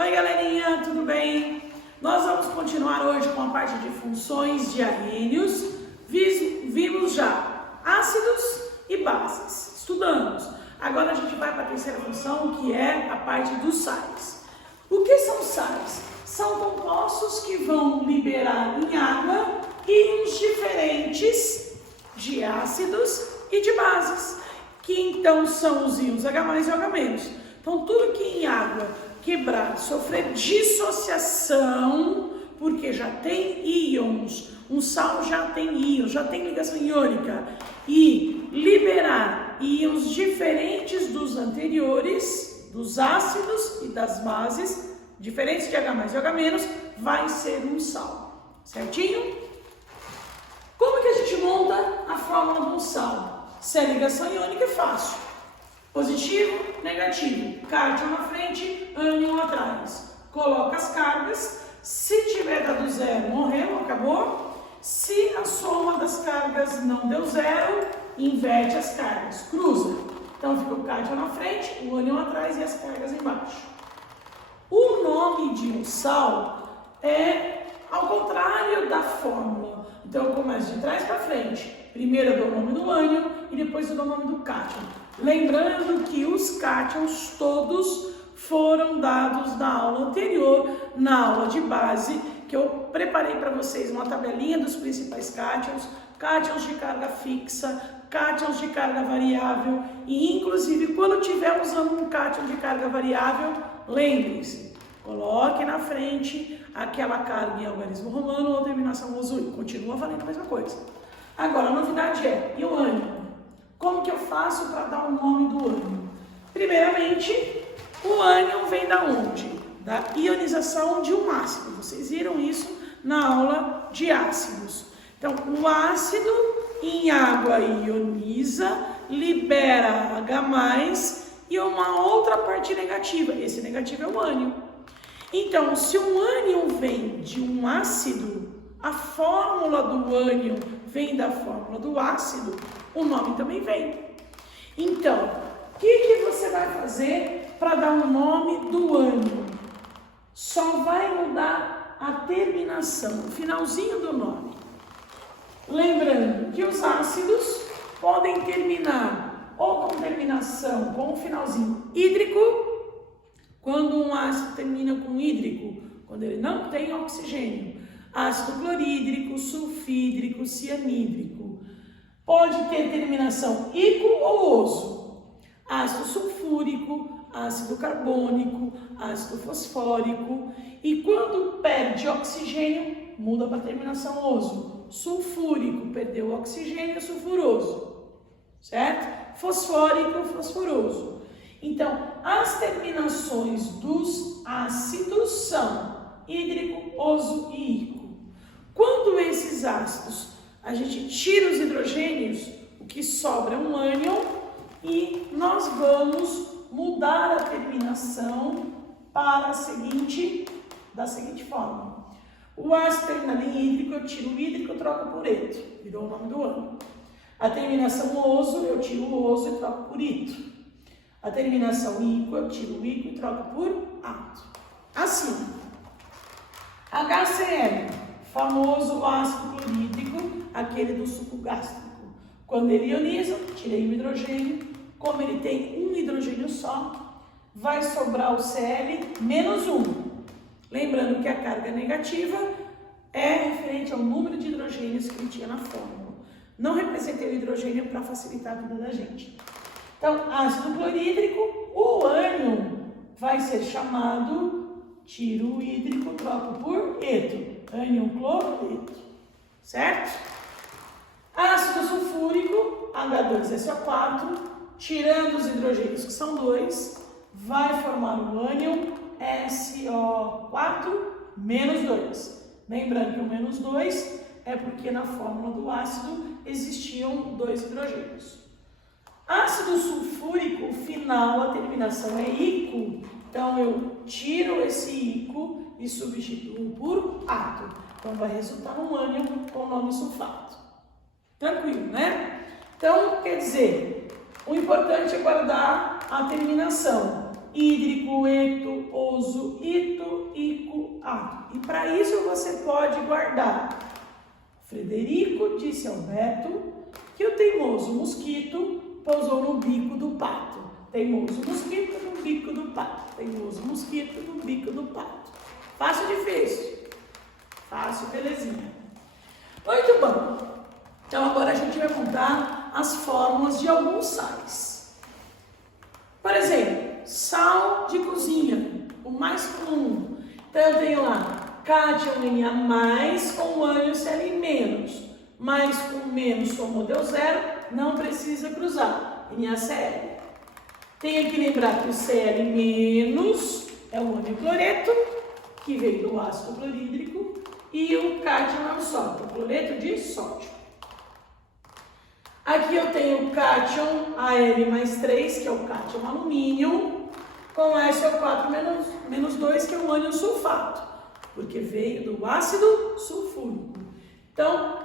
Oi galerinha, tudo bem? Nós vamos continuar hoje com a parte de funções de arrênios. Vimos já ácidos e bases, estudamos. Agora a gente vai para a terceira função, que é a parte dos sais. O que são sais? São compostos que vão liberar em água íons diferentes de ácidos e de bases, que então são os íons H+ e OH-. Então tudo que em água quebrar, sofrer dissociação, porque já tem íons, um sal já tem íons, já tem ligação iônica, e liberar íons diferentes dos anteriores, dos ácidos e das bases, diferentes de H+ e OH-, vai ser um sal, certinho? Como que a gente monta a fórmula de um sal? Se é ligação iônica é fácil. Positivo, negativo, cátion na frente, ânion atrás. Coloca as cargas, se tiver dado zero, morreu, acabou. Se a soma das cargas não deu zero, inverte as cargas, cruza. Então fica o cátion na frente, o ânion atrás e as cargas embaixo. O nome de um sal é ao contrário da fórmula. Então eu começo de trás para frente. Primeiro eu dou o nome do ânion e depois eu dou o nome do cátion. Lembrando que os cátions todos foram dados na aula anterior, na aula de base, que eu preparei para vocês uma tabelinha dos principais cátions, cátions de carga fixa, cátions de carga variável, e inclusive quando estiver usando um cátion de carga variável, lembre-se, coloque na frente aquela carga em algarismo romano ou terminação oso, continua valendo a mesma coisa. Agora a novidade é, e o ânion? Como que eu faço para dar o nome do ânion? Primeiramente, o ânion vem da onde? Da ionização de um ácido. Vocês viram isso na aula de ácidos. Então, o ácido em água ioniza, libera H+ e uma outra parte negativa. Esse negativo é o ânion. Então, se um ânion vem de um ácido, a fórmula do ânion vem da fórmula do ácido, o nome também vem. Então, o que você vai fazer para dar o nome do ânion? Só vai mudar a terminação, o finalzinho do nome. Lembrando que os ácidos podem terminar ou com terminação, com o finalzinho hídrico, quando um ácido termina com hídrico, quando ele não tem oxigênio. Ácido clorídrico, sulfídrico, cianídrico. Pode ter terminação ico ou oso. Ácido sulfúrico, ácido carbônico, ácido fosfórico. E quando perde oxigênio, muda para terminação oso. Sulfúrico, perdeu oxigênio, sulfuroso. Certo? Fosfórico, fosforoso. Então, as terminações dos ácidos são hídrico, oso e ico. Quando esses ácidos, a gente tira os hidrogênios, o que sobra é um ânion e nós vamos mudar a terminação para da seguinte forma. O ácido terminado em hídrico, eu tiro o hídrico e troco por eto, virou o nome do ânion. A terminação oso, eu tiro o oso e troco por ito. A terminação ico, eu tiro o ico e troco por ato. Assim. HCl, famoso ácido clorídrico, aquele do suco gástrico. Quando ele ioniza, tirei o hidrogênio, como ele tem um hidrogênio só, vai sobrar o Cl-1. Lembrando que a carga negativa é referente ao número de hidrogênios que ele tinha na fórmula. Não representei o hidrogênio para facilitar a vida da gente. Então, ácido clorídrico, o ânion vai ser chamado, tiro o hídrico, troco por eto, ânion cloreto, certo? Ácido sulfúrico, H2SO4, tirando os hidrogênios que são 2, vai formar o ânion SO4-2. Lembrando que o -2 é porque na fórmula do ácido existiam 2 hidrogênios. Ácido sulfúrico, o final, a terminação é ico, então eu tiro esse ico e substituo por ato. Então vai resultar num ânion com o nome sulfato. Tranquilo, né? Então, quer dizer, o importante é guardar a terminação. hídrico, eto, oso, ito, ico, ato. E para isso você pode guardar. Frederico disse ao Beto que o teimoso mosquito pousou no bico do pato. Teimoso mosquito no bico do pato. Teimoso mosquito no bico do pato. Fácil ou difícil? Fácil, belezinha. Muito bom. Então agora a gente vai montar as fórmulas de alguns sais. Por exemplo, sal de cozinha, o mais comum. Então eu tenho lá cátion Na+, com ânion Cl-. Mais com menos somou deu zero, não precisa cruzar. NaCl. Tenho que lembrar que o Cl- é o ânion cloreto, que veio do ácido clorídrico, e o cátion é o sódio, o cloreto de sódio. Aqui eu tenho o cátion Al+3, que é o cátion alumínio, com SO4-2, que é o ânion sulfato, porque veio do ácido sulfúrico. Então,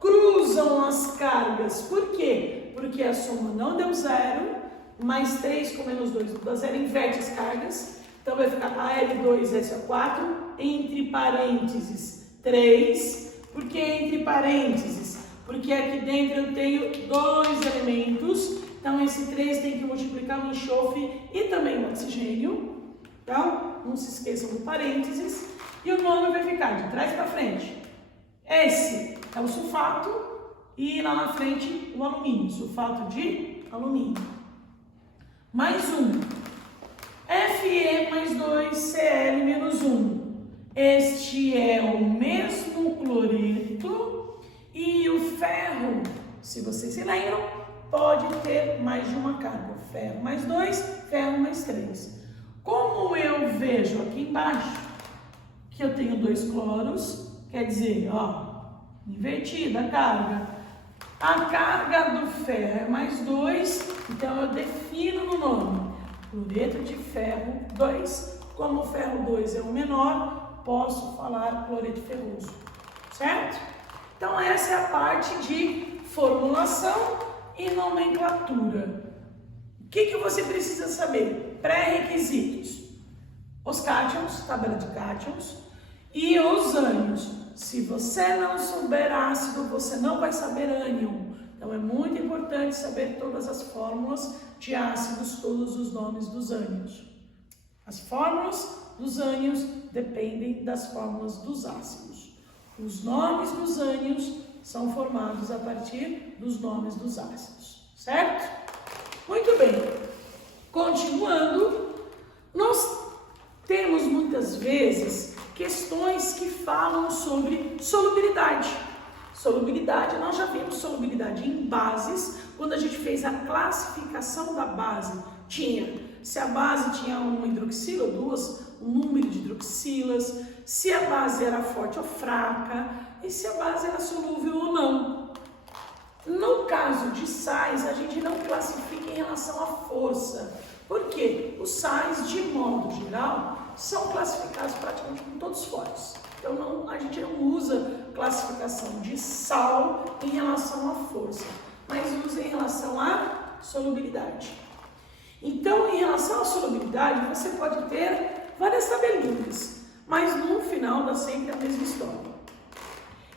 cruzam as cargas. Por quê? Porque a soma não deu zero, mais 3 com menos 2 dá zero, inverte as cargas. Então, vai ficar Al2SO4, entre parênteses 3. Por que entre parênteses? Porque aqui dentro eu tenho 2 elementos. Então, esse 3 tem que multiplicar o enxofre e também o oxigênio. Então, não se esqueçam do parênteses. E o nome vai ficar de trás para frente. Esse é o sulfato e lá na frente o alumínio. Sulfato de alumínio. Mais um. Fe+2Cl-1. Este é o mesmo cloreto e o ferro, se vocês se lembram, pode ter mais de uma carga. Ferro mais 2, ferro mais 3. Como eu vejo aqui embaixo que eu tenho 2 cloros, quer dizer, ó, invertida a carga. A carga do ferro é mais 2, então eu defino no nome cloreto de ferro 2. Como o ferro 2 é o menor, posso falar cloreto ferroso, certo? Então essa é a parte de formulação e nomenclatura. O que você precisa saber? Pré-requisitos. Os cátions, tabela de cátions, e os ânions. Se você não souber ácido, você não vai saber ânion. Então é muito importante saber todas as fórmulas de ácidos, todos os nomes dos ânions. As fórmulas dos ânions dependem das fórmulas dos ácidos. Os nomes dos ânions são formados a partir dos nomes dos ácidos, certo? Muito bem. Continuando, nós temos muitas vezes questões que falam sobre solubilidade. Solubilidade, nós já vimos solubilidade em bases, quando a gente fez a classificação da base, se a base tinha uma hidroxila ou duas, um número de hidroxilas, se a base era forte ou fraca, e se a base era solúvel ou não. No caso de sais, a gente não classifica em relação à força. Por quê? Os sais, de modo geral, são classificados praticamente como todos fortes. Então, a gente não usa classificação de sal em relação à força, mas usa em relação à solubilidade. Então, em relação à solubilidade, você pode ter várias tabelinhas, mas no final dá sempre a mesma história.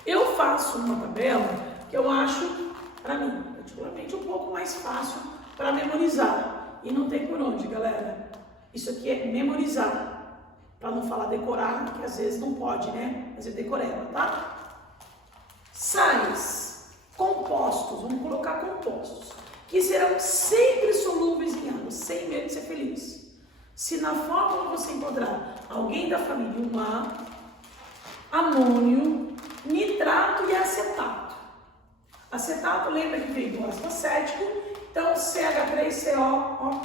Eu faço uma tabela que eu acho, para mim, particularmente, um pouco mais fácil para memorizar. E não tem por onde, galera. Isso aqui é memorizar. Para não falar decorar, que às vezes não pode, né? Mas é decoreba, tá? Sais, compostos, vamos colocar compostos, que serão sempre solúveis em água, sem medo de ser feliz. Se na fórmula você encontrar alguém da família 1A, amônio, nitrato e acetato. Acetato, lembra que veio do ácido acético, então CH3CO-,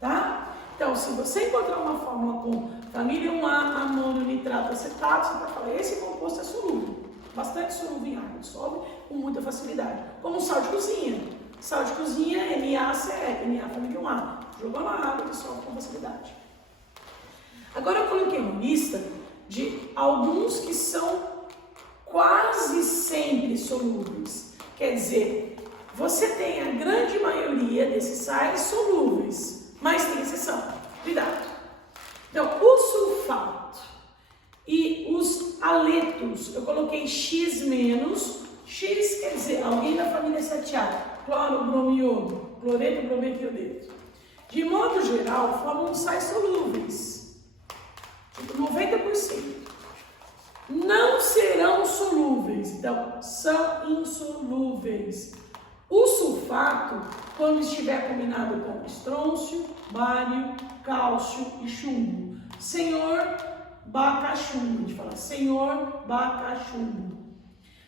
tá? Então, se você encontrar uma fórmula com família 1A, amônio, nitrato, acetato, você vai falar, esse composto é solúvel, bastante solúvel em água, dissolve com muita facilidade. Como sal de cozinha. Sal de cozinha é NaCl, Na família 1A. Jogou na água, dissolve com facilidade. Agora eu coloquei uma lista de alguns que são quase sempre solúveis. Quer dizer, você tem a grande maioria desses sais solúveis, mas tem exceção. Cuidado. Então, o sulfato e os aletos, eu coloquei X menos. X quer dizer, alguém da família 7A, cloro, bromo, iodo, cloreto, brometo e iodeto. De modo geral, formam sais solúveis, tipo 90%. Não serão solúveis, então são insolúveis. O sulfato, quando estiver combinado com estrôncio, bário, cálcio e chumbo. Senhor bacachumbo, a gente fala senhor bacachumbo.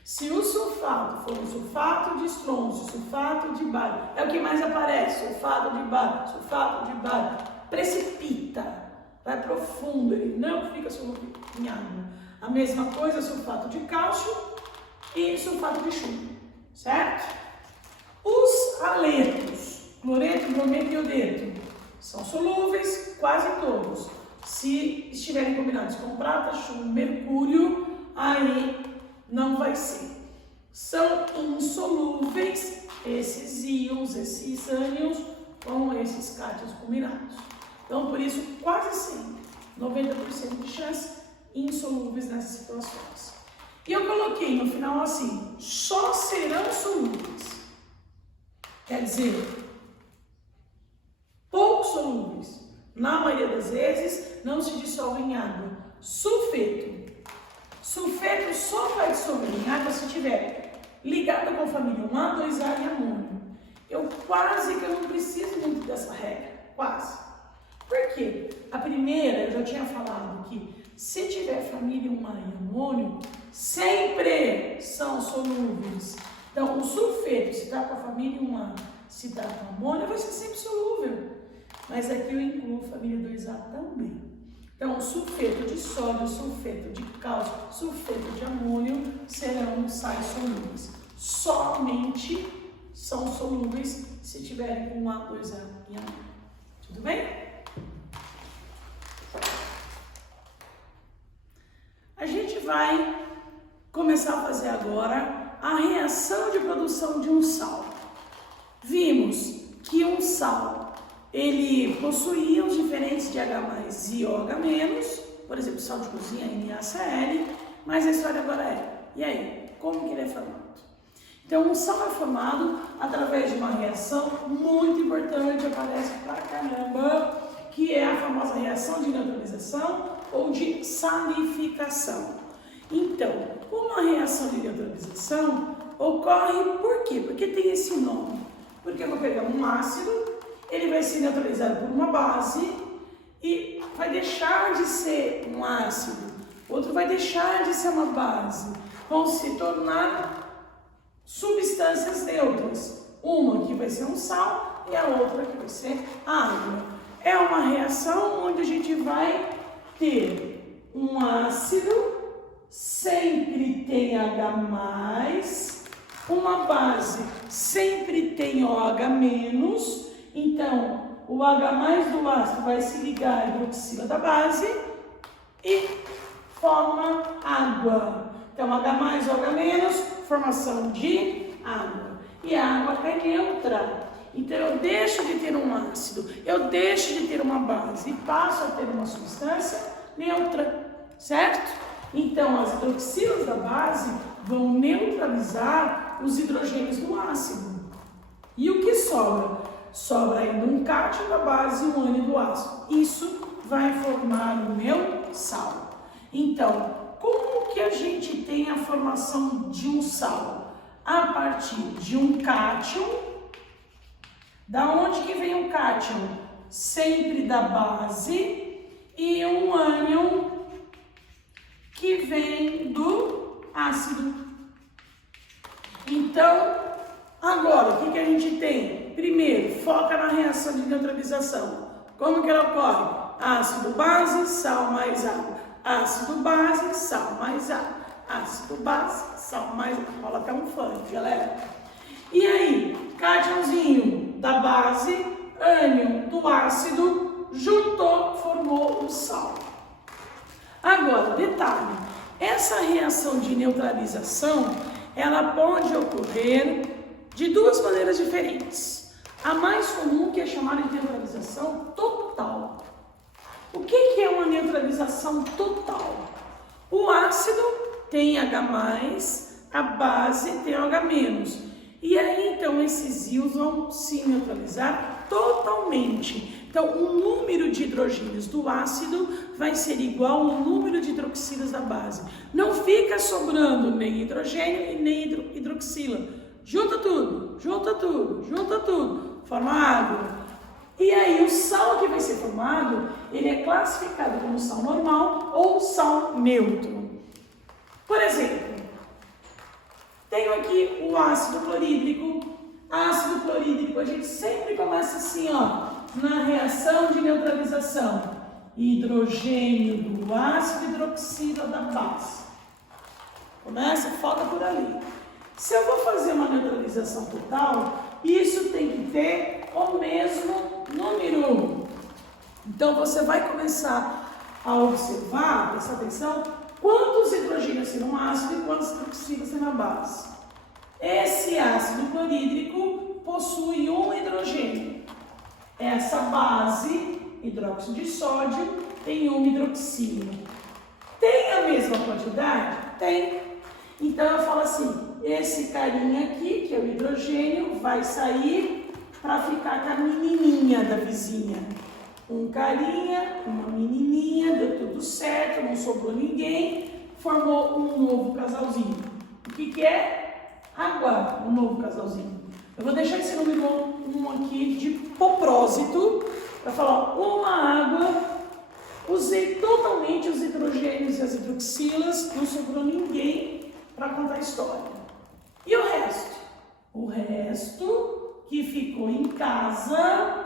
Se o sulfato for um sulfato de estrôncio, sulfato de bário, é o que mais aparece, sulfato de bário, precipita, vai profundo, ele não fica solúvel em água. A mesma coisa, sulfato de cálcio e sulfato de chumbo, certo? Os aletos, cloreto, brometo e iodeto, são solúveis, quase todos. Se estiverem combinados com prata, chumbo, mercúrio, aí não vai ser. São insolúveis esses íons, esses ânions com esses cátions combinados. Então, por isso, quase sempre, 90% de chance, insolúveis nessas situações. E eu coloquei no final assim, só serão solúveis. Quer dizer, pouco solúveis. Na maioria das vezes, não se dissolve em água. Sulfeto. Sulfeto só vai dissolver em água se tiver ligado com a família 1A, 2A e amônio. Eu não preciso muito dessa regra. Quase. Por quê? A primeira, eu já tinha falado que se tiver família 1A e amônio, sempre são solúveis. Então, o sulfeto, se está com a família 1A, se está com amônio, vai ser sempre solúvel. Mas aqui eu incluo família 2A também. Então, sulfeto de sódio, sulfeto de cálcio, sulfeto de amônio serão sais solúveis. Somente são solúveis se tiverem com 1A, 2A e amônio. Tudo bem? A gente vai começar a fazer agora a reação de produção de um sal. Vimos que um sal, ele possui íons diferentes de H+, e OH-, por exemplo, sal de cozinha, NaCl, mas a história agora é, e aí, como que ele é formado? Então, um sal é formado através de uma reação muito importante, aparece pra caramba, que é a famosa reação de neutralização ou de salificação. Então, uma reação de neutralização ocorre por quê? Porque tem esse nome. Porque eu vou pegar um ácido, ele vai ser neutralizado por uma base e vai deixar de ser um ácido. Outro vai deixar de ser uma base. Vão se tornar substâncias neutras. Uma que vai ser um sal e a outra que vai ser água. É uma reação onde a gente vai ter um ácido, sempre tem H+, uma base sempre tem OH-, então o H+ do ácido vai se ligar à hidroxila da base e forma água. Então H+, OH-, formação de água. E a água é neutra. Então eu deixo de ter um ácido, eu deixo de ter uma base e passo a ter uma substância neutra, certo? Então as hidroxilas da base vão neutralizar os hidrogênios do ácido. E o que sobra? Sobra ainda um cátion da base e um ânion do ácido. Isso vai formar o meu sal. Então, como que a gente tem a formação de um sal? A partir de um cátion. Da onde que vem o cátion? Sempre da base, e um ânion que vem do ácido. Então, agora, o que a gente tem? Primeiro, foca na reação de neutralização. Como que ela ocorre? Ácido base, sal mais água. Ácido base, sal mais água. Ácido base, sal mais água. Rola até um funk, galera. E aí, cátionzinho da base, ânion do ácido, juntou, formou o sal. Agora, detalhe, essa reação de neutralização, ela pode ocorrer de duas maneiras diferentes. A mais comum, que é chamada de neutralização total. concentração total. O ácido tem H+, a base tem H-. E aí, então, esses íons vão se neutralizar totalmente. Então, o número de hidrogênios do ácido vai ser igual ao número de hidroxilas da base. Não fica sobrando nem hidrogênio e nem hidroxila. Junta tudo, junta tudo, junta tudo. Forma água. E aí, o sal que vai ser formado, ele é classificado como sal normal ou sal neutro. Por exemplo, tenho aqui o ácido clorídrico. Ácido clorídrico, a gente sempre começa assim, ó, na reação de neutralização. Hidrogênio do ácido, hidroxila da base. Começa, foca por ali. Se eu vou fazer uma neutralização total, isso tem que ter o mesmo número. Então, você vai começar a observar, prestar atenção, quantos hidrogênios tem no ácido e quantos hidroxilas tem na base. Esse ácido clorídrico possui um hidrogênio. Essa base, hidróxido de sódio, tem uma hidroxila. Tem a mesma quantidade? Tem. Então eu falo assim, esse carinha aqui, que é o hidrogênio, vai sair para ficar com a menininha da vizinha. Um carinha, uma menininha, deu tudo certo, não sobrou ninguém, formou um novo casalzinho. O que é? Água, um novo casalzinho. Eu vou deixar esse número 1 aqui de propósito, para falar uma água. Usei totalmente os hidrogênios e as hidroxilas, não sobrou ninguém para contar a história. E o resto? O resto que ficou em casa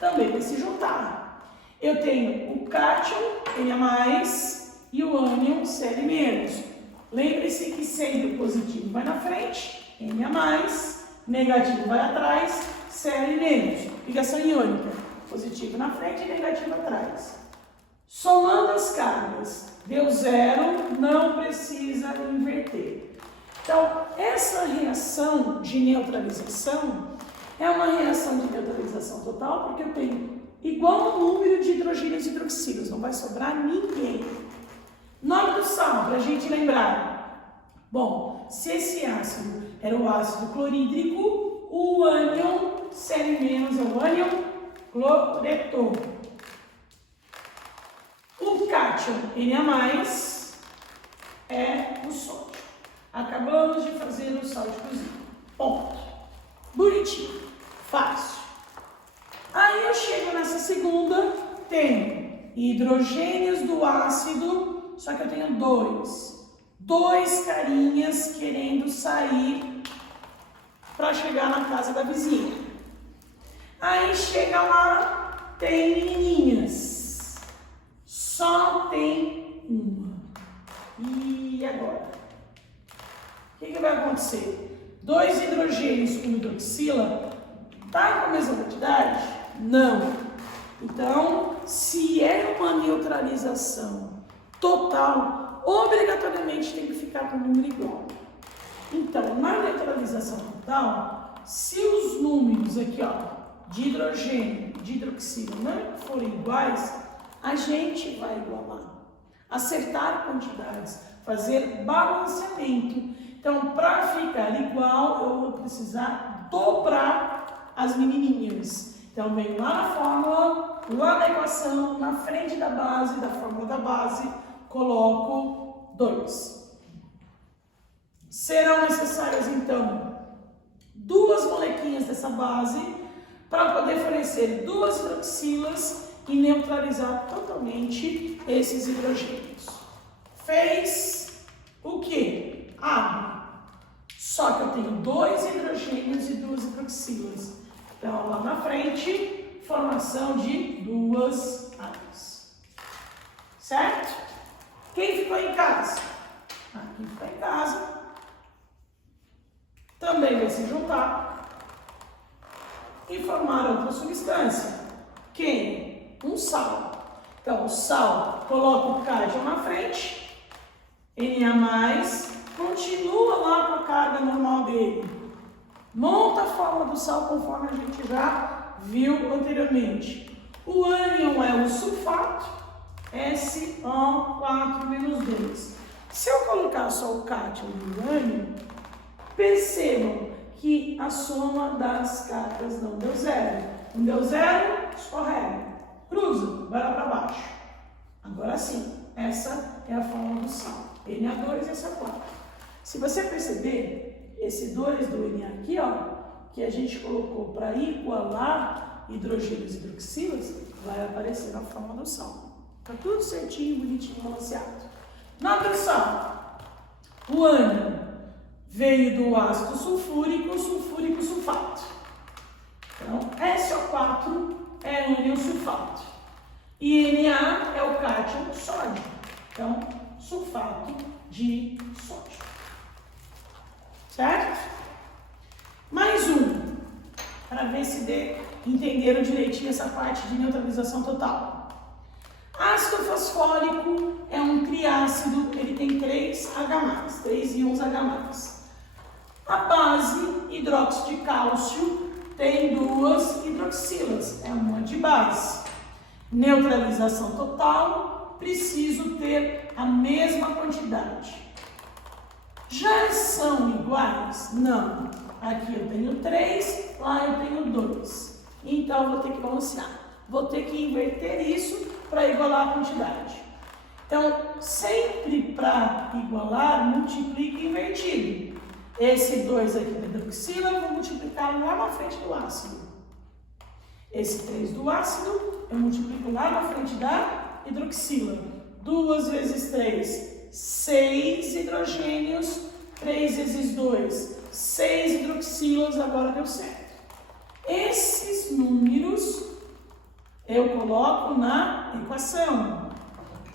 também vai se juntar. Eu tenho o cátion, Na+, e o ânion, Cl-. Lembre-se que sempre o positivo vai na frente, Na+, negativo vai atrás, Cl-. Ligação iônica, positivo na frente e negativo atrás. Somando as cargas, deu 0, não precisa inverter. Então, essa reação de neutralização é uma reação de neutralização total, porque eu tenho igual número de hidrogênios e hidroxilas, não vai sobrar ninguém. Nome do sal, para a gente lembrar. Bom, se esse ácido era o ácido clorídrico, o ânion Cl- é o ânion cloreto. O cátion Na+, é o sódio. Acabamos de fazer o sal de cozinha. Ponto. Bonitinho. Fácil. Aí eu chego nessa segunda, tenho hidrogênios do ácido, só que eu tenho dois carinhas querendo sair para chegar na casa da vizinha. Aí chega lá, tem menininhas, só tem uma. E agora? O que vai acontecer? 2 hidrogênios com hidroxila, tá com a mesma quantidade? Não. Então, se é uma neutralização total, obrigatoriamente tem que ficar com o número igual. Então, na neutralização total, se os números aqui, ó, de hidrogênio, de hidroxila não forem iguais, a gente vai igualar. Acertar quantidades, fazer balanceamento. Então, para ficar igual, eu vou precisar dobrar as menininhas. Então, venho lá na fórmula, lá na equação, na frente da base, da fórmula da base, coloco 2. Serão necessárias, então, 2 molequinhas dessa base para poder fornecer 2 hidroxilas e neutralizar totalmente esses hidrogênios. Fez o quê? Água. Só que eu tenho 2 hidrogênios e 2 hidroxilas. Então, lá na frente, formação de 2 águas. Certo? Quem ficou em casa? Quem ficou em casa também vai se juntar e formar outra substância. Quem? Um sal. Então, o sal, coloca o cátion na frente, Na+, continua lá com a carga normal dele. Monta a forma do sal conforme a gente já viu anteriormente. O ânion é o sulfato, SO4 menos 2. Se eu colocar só o cátion e o urânio, percebam que a soma das cargas não deu zero. Não deu zero, escorrega. Cruza, vai lá para baixo. Agora sim, essa é a fórmula do sal. Na2 e SO4. Se você perceber, esse 2 do Na aqui, ó, que a gente colocou para igualar hidrogênios e hidroxilas, vai aparecer na fórmula do sal. Tá tudo certinho, bonitinho, balanceado. Na tradução, o ânion veio do ácido sulfúrico, sulfato. Então, SO4 é ânion sulfato. E Na é o cátion sódio. Então, sulfato de sódio. Certo? Mais um, para ver se entenderam direitinho essa parte de neutralização total. Ácido fosfórico é um triácido, ele tem 3H+, 3 íons H+. A base hidróxido de cálcio tem 2 hidroxilas, é uma de base. Neutralização total, preciso ter a mesma quantidade. Já são iguais? Não. Aqui eu tenho 3, lá eu tenho 2. Então eu vou ter que balancear. Vou ter que inverter isso para igualar a quantidade. Então, sempre para igualar, multiplica invertido. Esse 2 aqui da hidroxila, eu vou multiplicar lá na frente do ácido. Esse 3 do ácido, eu multiplico lá na frente da hidroxila. 2 vezes 3, 6 hidrogênios. 3 vezes 2, 6 hidroxilas, agora deu certo. Esses números eu coloco na equação.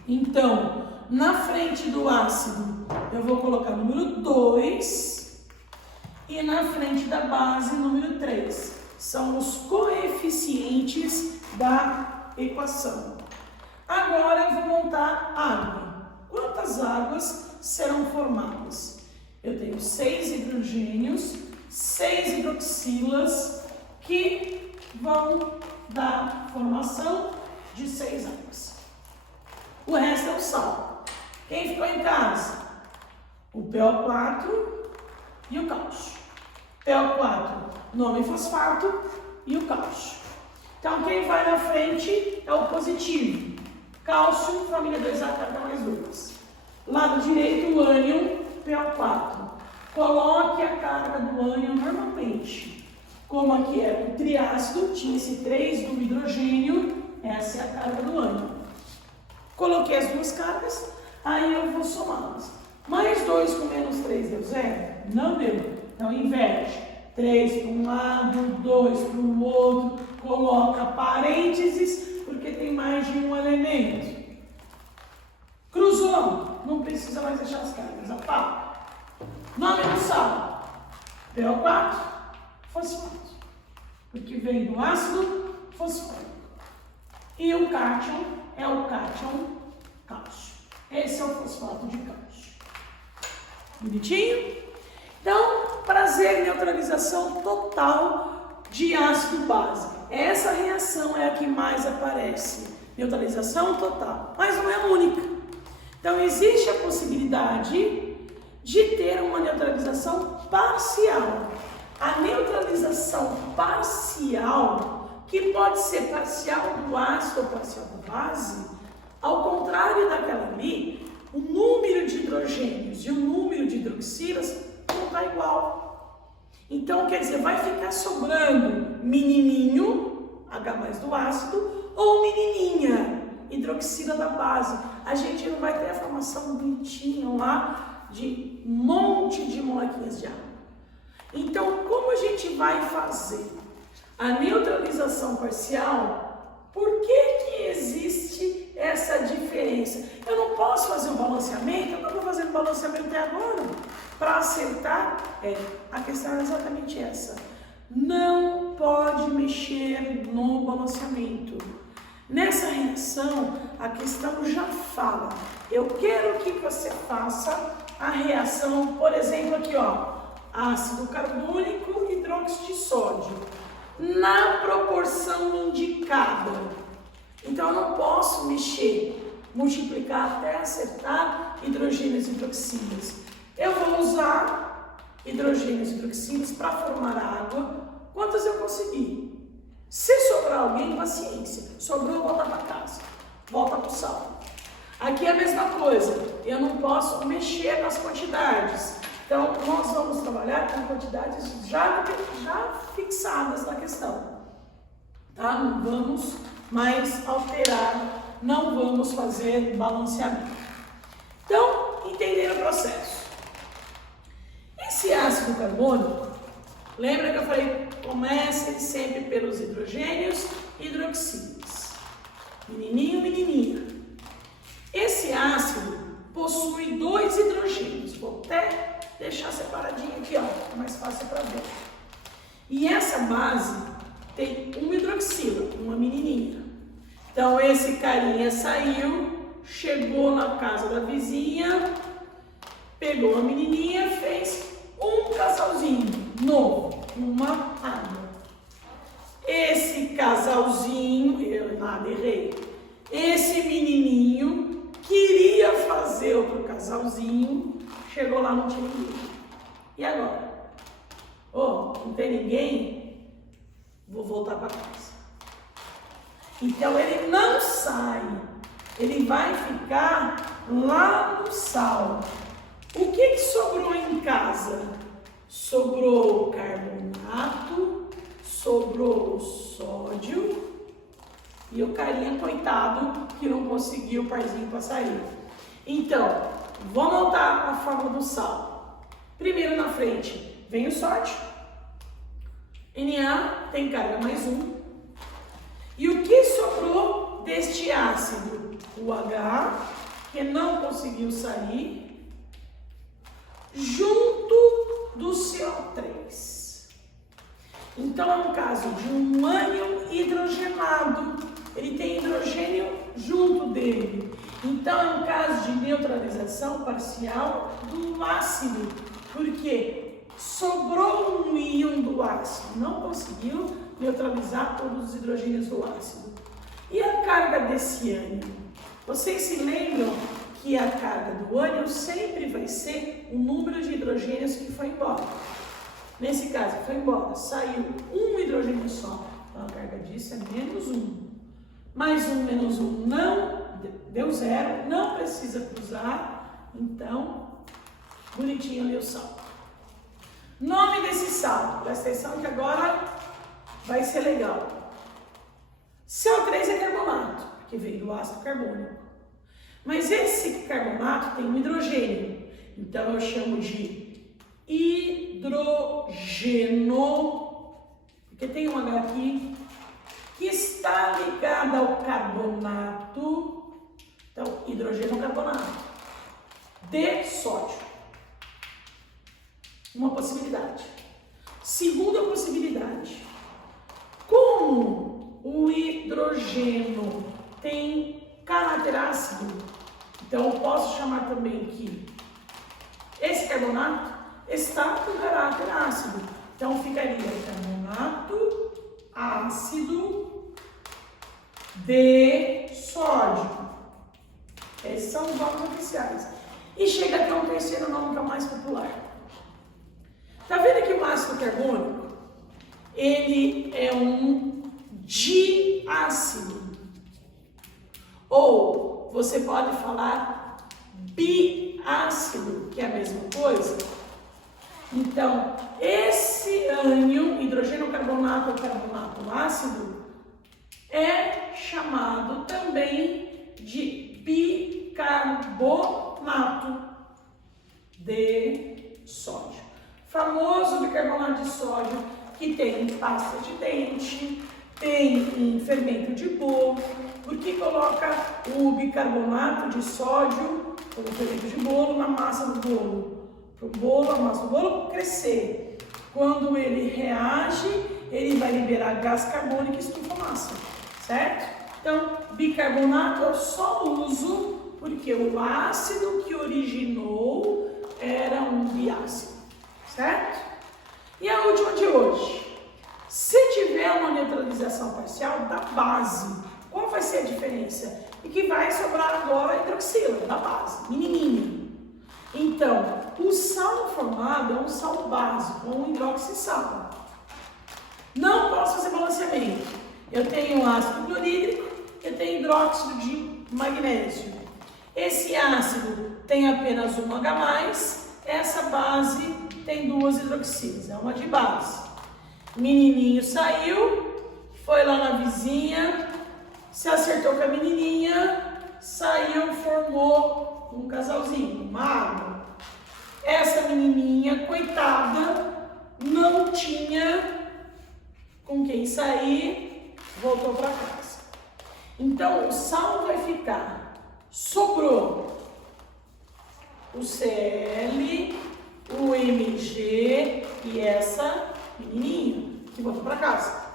Então, na frente do ácido, eu vou colocar número 2 e na frente da base, número 3. São os coeficientes da equação. Agora eu vou montar água. Quantas águas serão formadas? Eu tenho 6 hidrogênios, 6 hidroxilas, que vão dar formação de 6 águas. O resto é o sal. Quem ficou em casa? O PO4 e o cálcio. PO4, nome fosfato, e o cálcio. Então, quem vai na frente é o positivo. Cálcio, família 2A, carga mais 2. Lado direito, o ânion, PO4. Coloque a carga do ânion normalmente. Como aqui é o triácido, tinha esse 3 do hidrogênio, essa é a carga do ânion. Coloquei as duas cargas, aí eu vou somá-las. Mais 2 com menos 3 deu zero? Não deu. Então inverte. 3 para um lado, 2 para o outro, coloca parênteses, porque tem mais de um elemento. Cruzou, não precisa mais deixar as cargas, apaga. Nome do sal, PO4, fosfato, porque vem do ácido fosfórico. E o cátion é o cátion cálcio. Esse é o fosfato de cálcio. Bonitinho? Então, prazer, neutralização total de ácido base. Essa reação é a que mais aparece. Neutralização total, mas não é a única. Então, existe a possibilidade de ter uma neutralização parcial. A neutralização parcial, que pode ser parcial do ácido ou parcial da base, ao contrário daquela ali, o número de hidrogênios e o número de hidroxilas não está igual. Então, quer dizer, vai ficar sobrando menininho, H+ do ácido, ou menininha, hidroxila da base. A gente não vai ter a formação bonitinha lá de um monte de moléculas de água. Então, como a gente vai fazer a neutralização parcial? Por que existe essa diferença? Eu não posso fazer um balanceamento, eu não estou fazendo balanceamento até agora. Para acertar, a questão é exatamente essa. Não pode mexer no balanceamento. Nessa reação, a questão já fala. Eu quero que você faça a reação, por exemplo, aqui, ó, ácido carbônico, hidróxido de sódio, na proporção indicada. Então, eu não posso mexer multiplicar até acertar hidrogênios e hidroxilas. Eu vou usar hidrogênios e hidroxilas para formar água. Quantas eu conseguir? Se sobrar alguém, paciência. Sobrou, volta para casa. Volta para o sal. Aqui é a mesma coisa. Eu não posso mexer nas quantidades. Então, nós vamos trabalhar com quantidades já fixadas na questão. Tá? Não vamos mais alterar, não vamos fazer balanceamento. Então, entender o processo. Esse ácido carbônico, lembra que eu falei, comece sempre pelos hidrogênios e hidroxilas. Menininho, menininha. Esse ácido possui 2 hidrogênios. Vou até deixar separadinho aqui, ó, é mais fácil para ver. E essa base tem uma hidroxila, uma menininha. Então esse carinha saiu, chegou na casa da vizinha, pegou a menininha, fez um casalzinho novo, uma água. Esse casalzinho, eu nada errei, esse menininho queria fazer outro casalzinho, chegou lá, não tinha ninguém. E agora? Não tem ninguém? Vou voltar para casa. Então ele não sai, ele vai ficar lá no sal. O que sobrou em casa? Sobrou carbonato, sobrou o sódio e o carinha coitado que não conseguiu o parzinho para sair. Então, vamos montar a forma do sal. Primeiro na frente vem o sódio, Na tem carga mais 1. E o que sobrou deste ácido? O H, que não conseguiu sair, junto do CO3. Então é um caso de um ânion hidrogenado. Ele tem hidrogênio junto dele. Então é um caso de neutralização parcial do ácido. Porque sobrou um íon do ácido. Não conseguiu neutralizar todos os hidrogênios do ácido. E a carga desse ânion? Vocês se lembram que a carga do ânion sempre vai ser o número de hidrogênios que foi embora. Nesse caso, foi embora, saiu um hidrogênio só. Então a carga disso é menos 1. Mais 1 menos 1 não deu 0, não precisa cruzar. Então, bonitinho ali o sal. Nome desse sal, presta atenção que agora vai ser legal. CO3 é carbonato, porque veio do ácido carbônico. Mas esse carbonato tem um hidrogênio, então eu chamo de hidrogeno, porque tem um H aqui, que está ligado ao carbonato, então hidrogeno carbonato, de sódio. Uma possibilidade. Segunda possibilidade, como o hidrogeno tem caráter ácido, então eu posso chamar também que esse carbonato está com caráter ácido. Então ficaria carbonato ácido de sódio. Esses são os nomes oficiais. E chega até um terceiro nome que é o mais popular. Tá vendo que o ácido carbônico, ele é um diácido. Ou você pode falar biácido, que é a mesma coisa. Então, esse ânion, hidrogênio carbonato ou carbonato ácido, é chamado também de bicarbonato de sódio. Famoso bicarbonato de sódio que tem em pasta de dente, tem em fermento de bolo, porque coloca o bicarbonato de sódio, o fermento de bolo, na massa do bolo. Para o bolo, a massa do bolo crescer. Quando ele reage, ele vai liberar gás carbônico e estufa a massa, certo? Então, bicarbonato eu só uso porque o ácido que originou era um biácido, certo? E a última de hoje. Se tiver uma neutralização parcial da base, Qual vai ser a diferença? E que vai sobrar agora a hidroxila na base, menininha. Então, o sal formado é um sal básico, um hidroxissal. Não posso fazer balanceamento. Eu tenho ácido clorídrico, eu tenho hidróxido de magnésio. Esse ácido tem apenas um H+, essa base tem 2 hidroxilas, é uma de base. Menininho saiu, foi lá na vizinha, se acertou com a menininha, saiu, formou um casalzinho, uma água. Essa menininha, coitada, não tinha com quem sair, voltou para casa. Então, o sal vai ficar, sobrou o Cl, o Mg e essa menininha que voltou para casa.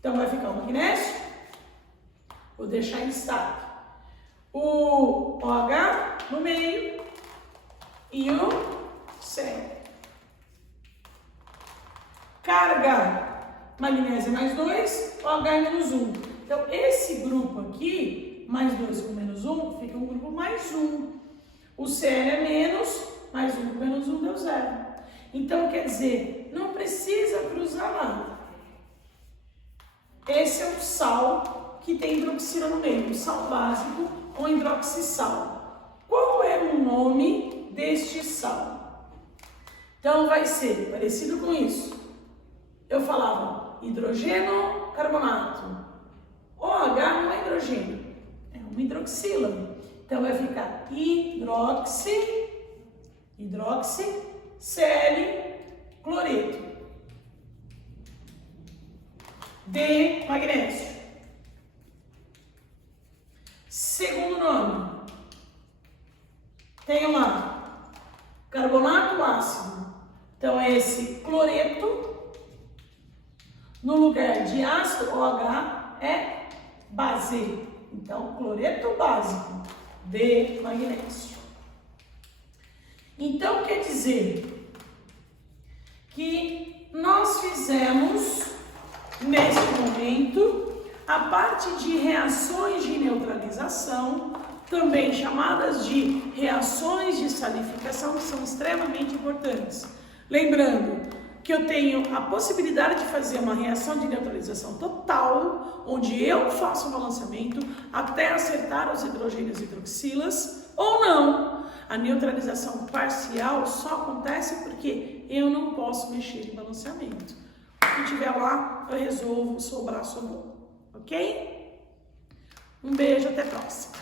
Então, vai ficar o magnésio, vou deixar em destaque, o OH no meio e o Cl. Carga, magnésio mais 2, OH menos 1. Então, esse grupo aqui, mais 2 com menos 1, fica um grupo mais 1. O Cl é menos, mais 1 com menos 1 deu 0. Então, quer dizer, não precisa cruzar nada. Esse é o sal que tem hidroxila no meio, o sal básico ou hidroxissal. Qual é o nome deste sal? Então, vai ser parecido com isso. Eu falava hidrogeno, carbonato. OH não é hidrogênio, é uma hidroxila. Então, vai ficar hidroxi, Cl, cloreto. D, magnésio. Segundo nome, tem lá, carbonato ácido. Então, esse cloreto, no lugar de ácido, OH é base. Então, cloreto básico, D, magnésio. Então, quer dizer que nós fizemos, neste momento, a parte de reações de neutralização, também chamadas de reações de salificação, que são extremamente importantes. Lembrando que eu tenho a possibilidade de fazer uma reação de neutralização total, onde eu faço um balanceamento até acertar os hidrogênios e hidroxilas, ou não. A neutralização parcial só acontece porque eu não posso mexer em balanceamento. O que tiver lá, eu resolvo, sobrar, sobrou. Ok? Um beijo, até a próxima.